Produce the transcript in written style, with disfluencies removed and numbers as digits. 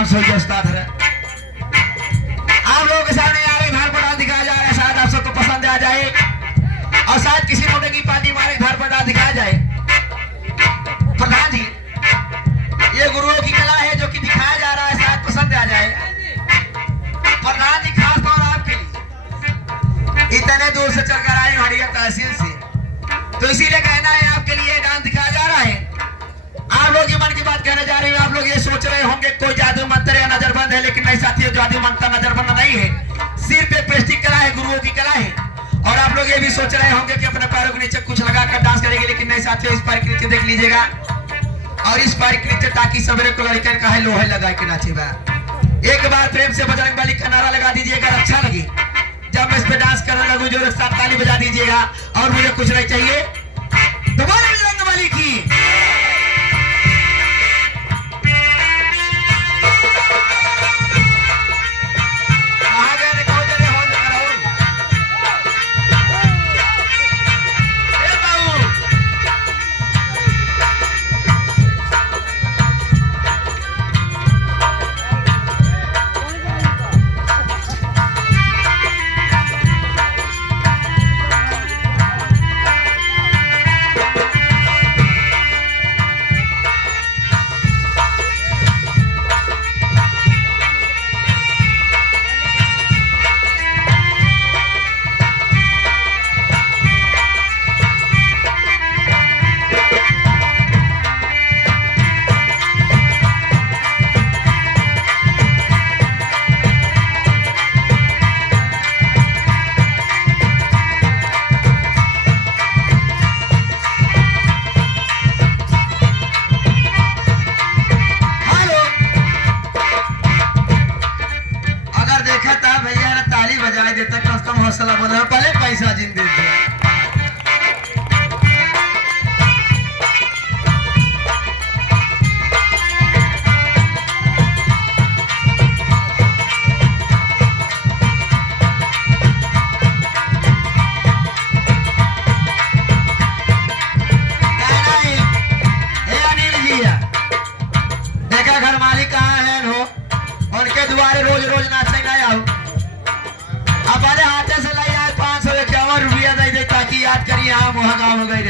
Dance हो गया उस्ताद है। आप लोगों के सामने आ रहे धार पर डांस दिखाया जा रहा है, शायद आप सबको पसंद आ जाए और शायद किसी नोटे की पार्टी मारे धार पर डांस दिखाया जाए। प्रधान जी, ये गुरुओं की कला है जो कि दिखाया जा रहा है, शायद पसंद आ जाए। प्रधान जी खास तौर आपके लिए इतने दूर से चलकर आए हरिया तहसील से, तो इसीलिए कहना है आपके लिए डांस दिखाया जा रहा है। आप लोग ये मन की बात कहने जा रहे हैं। आप लोग ये सोच रहे होंगे कोई जादू मंत्र या नजरबंद है, लेकिन नहीं साथियों, जादू मंत्र नजरबंद नहीं है, सिर्फ एक प्रेस्टिक कला है, गुरुओं की कला है। और आप लोग ये भी सोच रहे होंगे कि अपने पैरों के नीचे कुछ लगाकर डांस करेंगे, लेकिन नहीं साथियों, इस पैर के नीचे देख लीजिएगा और इस पैर के नीचे ताकि सवेरे को लड़के का है लोहे लगा के नाचे बा। एक बार प्रेम से बजरंगबली का नारा लगा दीजिएगा, अच्छा लगे। जब मैं इस पे डांस करने लगूं जोर के साथ ताली बजा दीजिएगा और मुझे कुछ नहीं चाहिए। दोबारा बजरंगबली की हौसला बोला पहले पैसा जिन दे दिया। देखा घर मालिक कहाँ है हो, उनके द्वारे रोज रोज नाचे ना आओ। हमारे हाथे से लाई आए 551 रुपया दे दे ताकि याद करिए हम वहाँ गाँव गए।